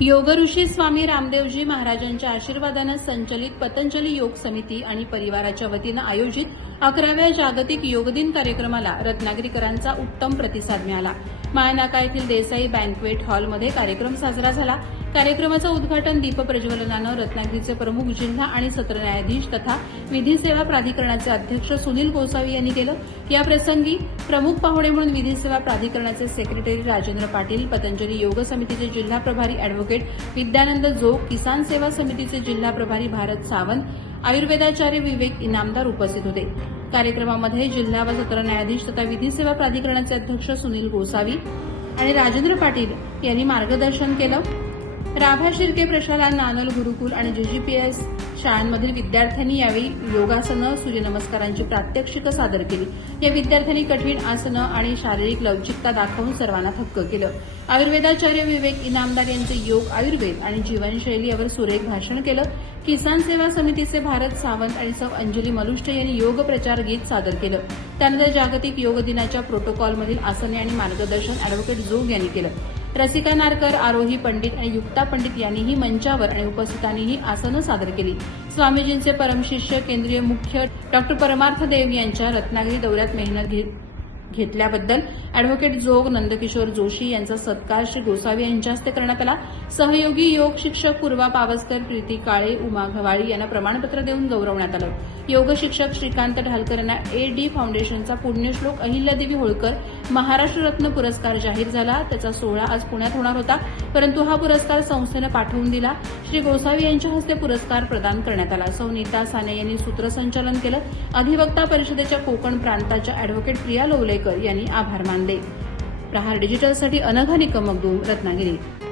योगऋषी स्वामी रामदेवजी महाराजांच्या आशीर्वादानं संचलित पतंजली योग समिती आणि परिवाराच्या वतीनं आयोजित अकराव्या जागतिक योग दिन कार्यक्रमाला रत्नागिरीकरांचा उत्तम प्रतिसाद मिळाला. मायनाका येथील देसाई बँकवेट हॉलमध्ये कार्यक्रम साजरा झाला. कार्यक्रमाचं उद्घाटन दीप प्रज्वलनानं रत्नागिरीचे प्रमुख जिल्हा आणि सत्र न्यायाधीश तथा विधी सेवा प्राधिकरणाचे अध्यक्ष सुनील गोसावी यांनी केलं. या प्रसंगी प्रमुख पाहुणे म्हणून विधी सेवा प्राधिकरणाचे सेक्रेटरी राजेंद्र पाटील पतंजली योग समितीचे जिल्हा प्रभारी अॅडव्होकेट विद्यानंद जोग किसान सेवा समितीचे जिल्हा प्रभारी भारत सावंत आयुर्वेदाचार्य विवेक इनामदार उपस्थित होते. कार्यक्रमामध्ये जिल्हा व सत्र न्यायाधीश तथा विधी सेवा प्राधिकरणाचे अध्यक्ष सुनील गोसावी आणि राजेंद्र पाटील यांनी मार्गदर्शन केलं. राभा शिर्के प्रशाला नानल गुरुकुल आणि जेजीपीएस शाळांमधील विद्यार्थ्यांनी यावेळी योगासनं सूर्यनमस्कारांची प्रात्यक्षिकं सादर केली. या विद्यार्थ्यांनी कठीण आसनं आणि शारीरिक लवचिकता दाखवून सर्वांना थक्क केलं. आयुर्वेदाचार्य विवेक इनामदार यांचे योग आयुर्वेद आणि जीवनशैली यावर सुरेख भाषण केलं. किसान सेवा समितीचे भारत सावंत आणि सौ अंजली मलुष्ट यांनी योग प्रचार गीत सादर केलं. त्यानंतर जागतिक योग दिनाच्या प्रोटोकॉलमधील आसने आणि मार्गदर्शन अॅडव्होकेट जोग यांनी केलं. रसिका नारकर आरोही पंडित आणि युक्ता पंडित यांनीही मंचावर आणि उपस्थितांनीही आसनं सादर केली. स्वामीजींचे परमशिष्य केंद्रीय मुख्य डॉक्टर परमार्थ देव यांच्या रत्नागिरी दौऱ्यात मेहनत घेत घेतल्याबद्दल अॅडव्होकेट जोग नंदकिशोर जोशी यांचा सत्कार श्री गोसावी यांच्या हस्ते करण्यात आला. सहयोगी योग शिक्षक पूर्वा पावसकर प्रीती काळे उमा घवाळी यांना प्रमाणपत्र देऊन गौरवण्यात आलं. योग शिक्षक श्रीकांत ढालकर यांना ए डी फाउंडेशनचा पुण्यश्लोक अहिल्यादेवी होळकर महाराष्ट्र रत्न पुरस्कार जाहीर झाला. त्याचा सोहळा आज पुण्यात होणार होता. परंतु हा पुरस्कार संस्थेनं पाठवून दिला. श्री गोसावी यांच्या हस्ते पुरस्कार प्रदान करण्यात आला. सौ नीता साने यांनी सूत्रसंचालन केलं. अधिवक्ता परिषदेच्या कोकण प्रांताच्या अॅडव्होकेट प्रिया लोवलेकर यांनी आभार मानले. प्रहार डिजिटलसाठी अनघा निकमक दोन रत्नागिरी.